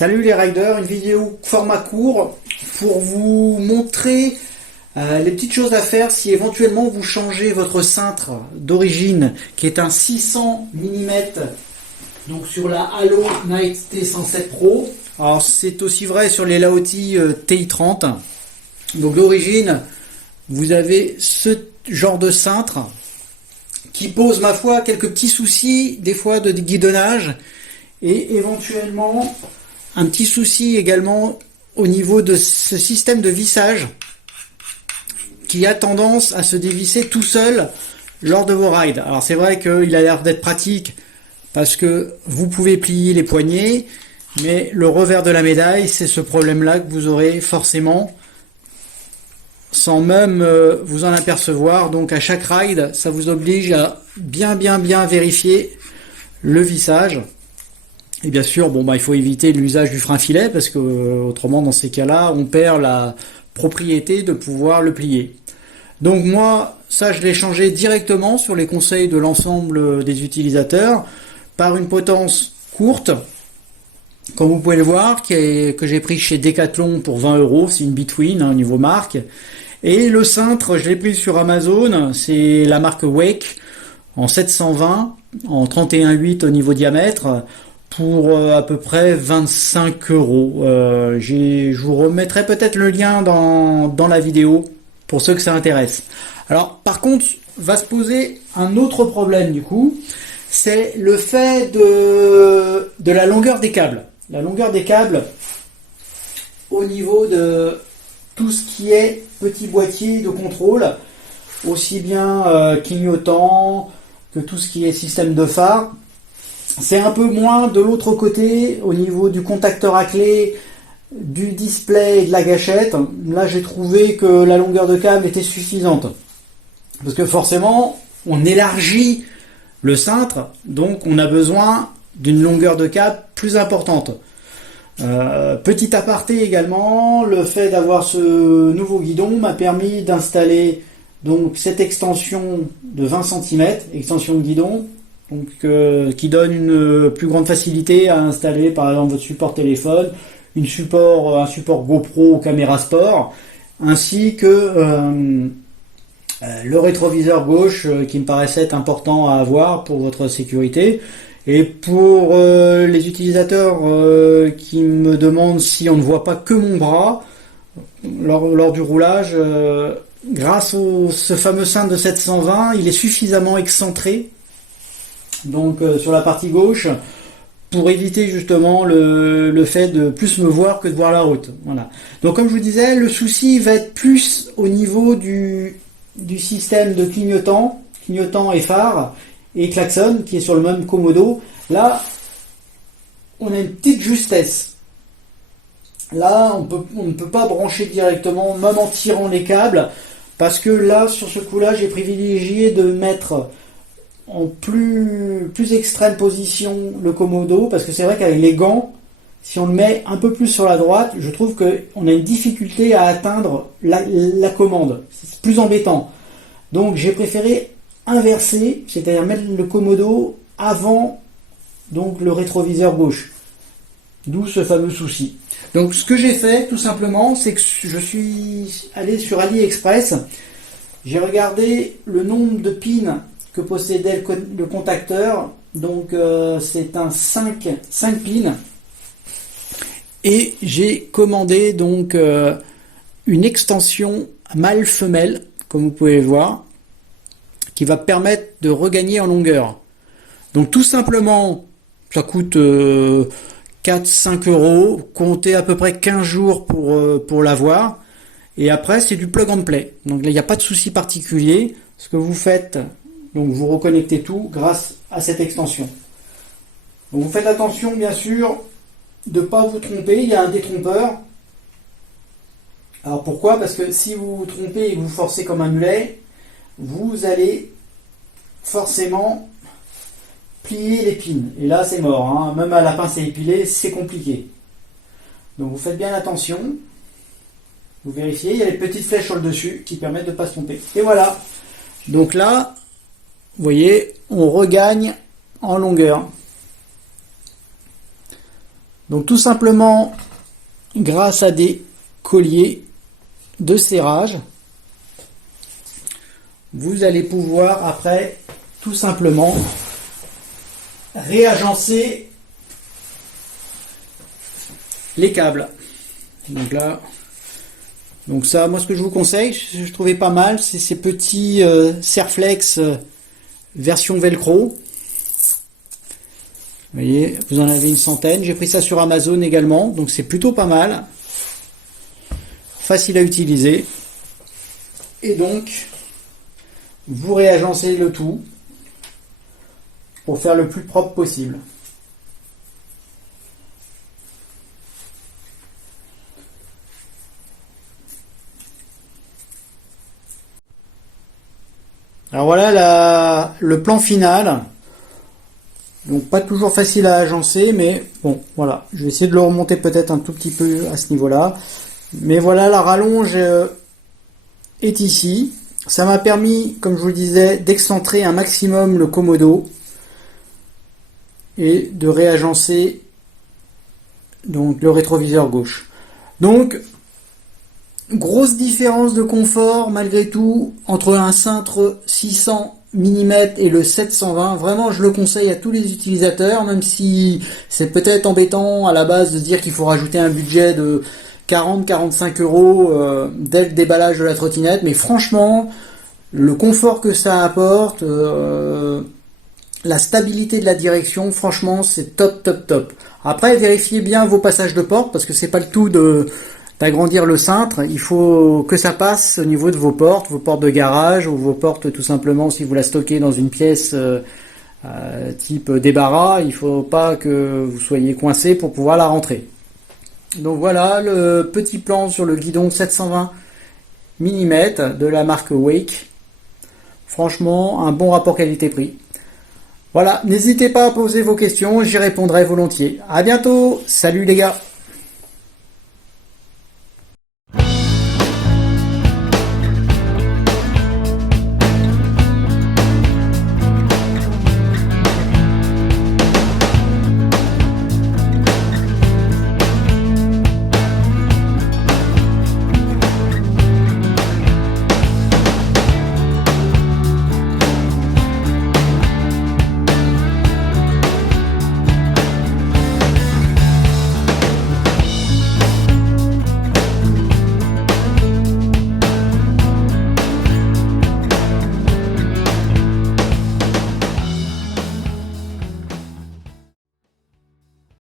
Salut les riders, une vidéo format court pour vous montrer les petites choses à faire si éventuellement vous changez votre cintre d'origine qui est un 600 mm donc sur la Halo Night T107 Pro. Alors c'est aussi vrai sur les Laozi TI30. Donc d'origine vous avez ce genre de cintre qui pose ma foi quelques petits soucis des fois de guidonnage et éventuellement un petit souci également au niveau de ce système de vissage qui a tendance à se dévisser tout seul lors de vos rides. Alors c'est vrai qu'il a l'air d'être pratique parce que vous pouvez plier les poignets, mais le revers de la médaille, c'est ce problème-là que vous aurez forcément sans même vous en apercevoir. Donc à chaque ride, ça vous oblige à bien vérifier le vissage. Et bien sûr, il faut éviter l'usage du frein-filet parce que autrement, dans ces cas-là, on perd la propriété de pouvoir le plier. Donc moi, ça, je l'ai changé directement sur les conseils de l'ensemble des utilisateurs par une potence courte, comme vous pouvez le voir, que j'ai pris chez Decathlon pour 20 €. C'est une Between au niveau marque. Et le cintre, je l'ai pris sur Amazon. C'est la marque Wake en 720, en 31,8 au niveau diamètre, pour à peu près 25 €. Je vous remettrai peut-être le lien dans la vidéo pour ceux que ça intéresse. Alors par contre, va se poser un autre problème du coup, c'est le fait de la longueur des câbles. La longueur des câbles au niveau de tout ce qui est petit boîtier de contrôle, aussi bien clignotant que tout ce qui est système de phare. C'est un peu moins de l'autre côté au niveau du contacteur à clé, du display et de la gâchette. Là j'ai trouvé que la longueur de câble était suffisante. Parce que forcément on élargit le cintre, donc on a besoin d'une longueur de câble plus importante. Petit aparté également, le fait d'avoir ce nouveau guidon m'a permis d'installer donc cette extension de 20 cm, extension de guidon, donc qui donne une plus grande facilité à installer par exemple votre support téléphone, un support GoPro ou caméra sport, ainsi que le rétroviseur gauche qui me paraissait être important à avoir pour votre sécurité. Et pour les utilisateurs qui me demandent si on ne voit pas que mon bras lors du roulage, grâce ce fameux cintre de 720, il est suffisamment excentré donc sur la partie gauche pour éviter justement le fait de plus me voir que de voir la route. Voilà. Donc comme je vous disais, le souci va être plus au niveau du système de clignotant et phare et klaxon qui est sur le même commodo. Là on a une petite justesse. Là on ne peut pas brancher directement même en tirant les câbles, parce que là sur ce coup là j'ai privilégié de mettre en plus extrême position le commodo, parce que c'est vrai qu'avec les gants, si on le met un peu plus sur la droite, je trouve qu'on a une difficulté à atteindre la commande. C'est plus embêtant. Donc j'ai préféré inverser, c'est-à-dire mettre le commodo avant donc le rétroviseur gauche. D'où ce fameux souci. Donc ce que j'ai fait tout simplement, c'est que je suis allé sur AliExpress, j'ai regardé le nombre de pins que possédait le contacteur, donc c'est un 5 pins, et j'ai commandé donc une extension mâle-femelle, comme vous pouvez le voir, qui va permettre de regagner en longueur. Donc tout simplement, ça coûte 4-5 €, comptez à peu près 15 jours pour l'avoir, et après c'est du plug and play. Donc là il n'y a pas de souci particulier. Ce que vous faites, donc vous reconnectez tout grâce à cette extension. Donc vous faites attention bien sûr de ne pas vous tromper, il y a un détrompeur. Alors pourquoi? Parce que si vous vous trompez et que vous forcez comme un mulet, vous allez forcément plier les pins. Et là c'est mort, hein. Même à la pince à épiler, c'est compliqué. Donc vous faites bien attention. Vous vérifiez, il y a les petites flèches sur le dessus qui permettent de ne pas se tromper. Et voilà. Donc là, vous voyez, on regagne en longueur. Donc tout simplement, grâce à des colliers de serrage, vous allez pouvoir après tout simplement réagencer les câbles. Donc là, donc ça, moi ce que je vous conseille, je trouvais pas mal, c'est ces petits Serflex version velcro. Vous voyez, vous en avez une centaine. J'ai pris ça sur Amazon également, donc c'est plutôt pas mal. Facile à utiliser. Et donc, vous réagencez le tout pour faire le plus propre possible. Alors voilà le plan final. Donc pas toujours facile à agencer, mais bon, voilà. Je vais essayer de le remonter peut-être un tout petit peu à ce niveau-là. Mais voilà, la rallonge est ici. Ça m'a permis, comme je vous le disais, d'excentrer un maximum le commodo et de réagencer donc le rétroviseur gauche. Donc, grosse différence de confort malgré tout entre un cintre 600 mm et le 720. Vraiment, je le conseille à tous les utilisateurs, même si c'est peut-être embêtant à la base de dire qu'il faut rajouter un budget de 40-45 euros dès le déballage de la trottinette. Mais franchement, le confort que ça apporte, la stabilité de la direction, franchement, c'est top, top, top. Après, vérifiez bien vos passages de porte, parce que c'est pas le tout d'agrandir le cintre. Il faut que ça passe au niveau de vos portes de garage, ou vos portes tout simplement, si vous la stockez dans une pièce type débarras, il faut pas que vous soyez coincé pour pouvoir la rentrer. Donc voilà le petit plan sur le guidon 720 mm de la marque Wake. Franchement, un bon rapport qualité-prix. Voilà, n'hésitez pas à poser vos questions, j'y répondrai volontiers. À bientôt, salut les gars!